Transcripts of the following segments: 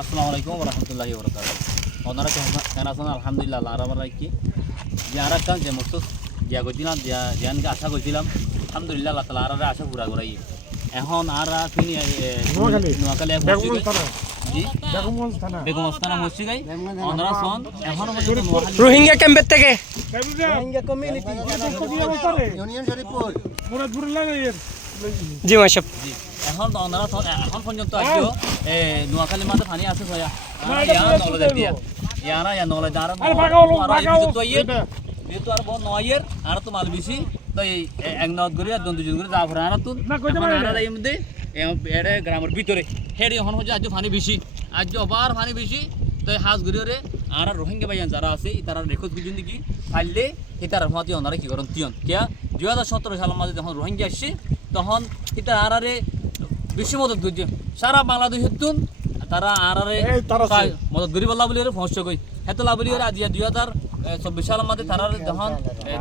আসসালামু আলাইকুম ওয়া রাহমাতুল্লাহি ওয়া বারাকাতুহু। ওনারা কেন আছেন? আলহামদুলিল্লাহ আল্লাহর রহমতে কি যে আর একটা যে মকসুদ দিয়া কইছিলাম জ্ঞানকে আশা করছিলাম আলহামদুলিল্লাহ আল্লাহ তাআলা আর আশা পুরা করাই। এখন আর তিনি নোয়াখালী এক মসজিদ জি বেগম থানা মসজিদ ওনারা সন এখন রোহিঙ্গা ক্যাম্পের থেকে রোহিঙ্গা কমিউনিটি ইউনিয়ন শরীফপুর মুরাদপুর লাগে জি মাশাপ জি এখন তো ওনারা এখন পর্যন্ত আজও নোয়াখালী মাঠে পানি আছে ছয়া ইয়া নলে দিয়া ইয়ারা ইয়া নলে দাঁড়া তো যেহেতু আর বড় নয়ের আর তো মাল বেশি তো এক নদ করে আর দুজন করে যা ভরা আর তো আর এই মধ্যে এড়ে গ্রামের ভিতরে হেডি এখন হচ্ছে আজ পানি বেশি আজ আবার পানি বেশি তো হাঁস ঘুরে আর রোহিঙ্গা ভাইয়ান যারা আছে তারা রেকর্ড বুঝুন কি ফাইলে তার মতে ওনারা কি করেন তিয়ান কিয়া 2017 সালের মাঝে যখন রোহিঙ্গা আসছে তখন এটা আরারে বিশ্ব মদত করছে সারা বাংলাদেশ তুন তারা আরারে মদত গরিব আল্লাহ বলি ফসছ কই এত লাভ বলি আজ 2024 সালের মাঝে তারা যখন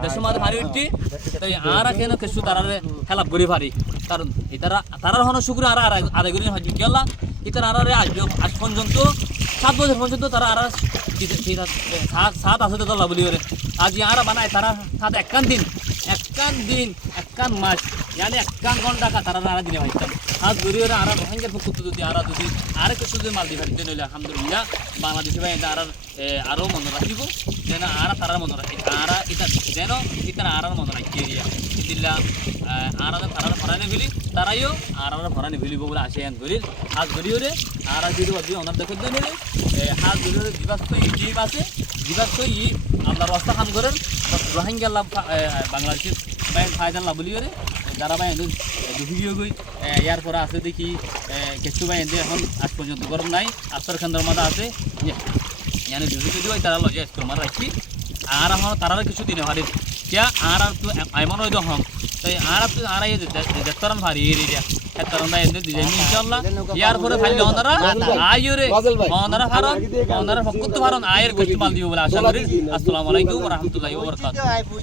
দেশের মাঝে ভারী উঠছি তাই আর কেন কিছু তারারে হেলাপ করি ভারী কারণ তারার হন শুক্র আর আদায় করি হচ্ছে কি আল্লাহ এটা আরারে আজ পর্যন্ত 7 বছর পর্যন্ত তারা আর সাত আছে তো লাভ বলি আজ আর বানায় তারা সাত একখান মাস यानी एक्कान घंटा का तारा नारा दिने भाईताम हाथ घुरी और आरा रोहिंग्या पक्ष যদি আরা যদি আরে কিছু যদি মাল দিবেন দেন হইলে আলহামদুলিল্লাহ বাংলাদেশি ভাই এটা আরো মনে রাখিব যেন আরা তারার মনে রাখি আরা এটা যেন এটা আরার মনে রাখি এরিয়া দিল্লা আরা তারার ফরানে ফেলি তারাইও আরার ফরানে ফেলিব বলে আসেন ঘুরি হাত ঘুরি ওরে আরা যদি ওদি ওনার দেখে দেন হাত ঘুরি ওরে জীব আছে ই আপনার রাস্তা কাম করেন রোহিঙ্গা লাভ বাংলাদেশের বাইন ফায়দা লাভ বলি ওরে যারা ভাই ভিডিও গই ইয়ার পরে আছে দেখি কিছু ভাই এখন আজ পর্যন্ত গরম নাই আস্তর কেন্দ্রের মধ্যে আছে ইয়ানি যদি ভাই তারা লজে আজকে আমার রাখছি আর এখন তারা কিছু দিনে হারি কিয়া আর তো এমন হয়তো হম তাই আর তো আর এই যেতরান ভারি এরিয়া এতরান দা এনে দিজাই ইনশাআল্লাহ ইয়ার পরে ফাইল ওনারা আইরে ওনারা ফারন ওনারা ফকত ফারন আয়ের কষ্ট মাল দিব বলে আশা করি। আসসালামু আলাইকুম ওয়া রাহমাতুল্লাহি ওয়া বারাকাতুহু।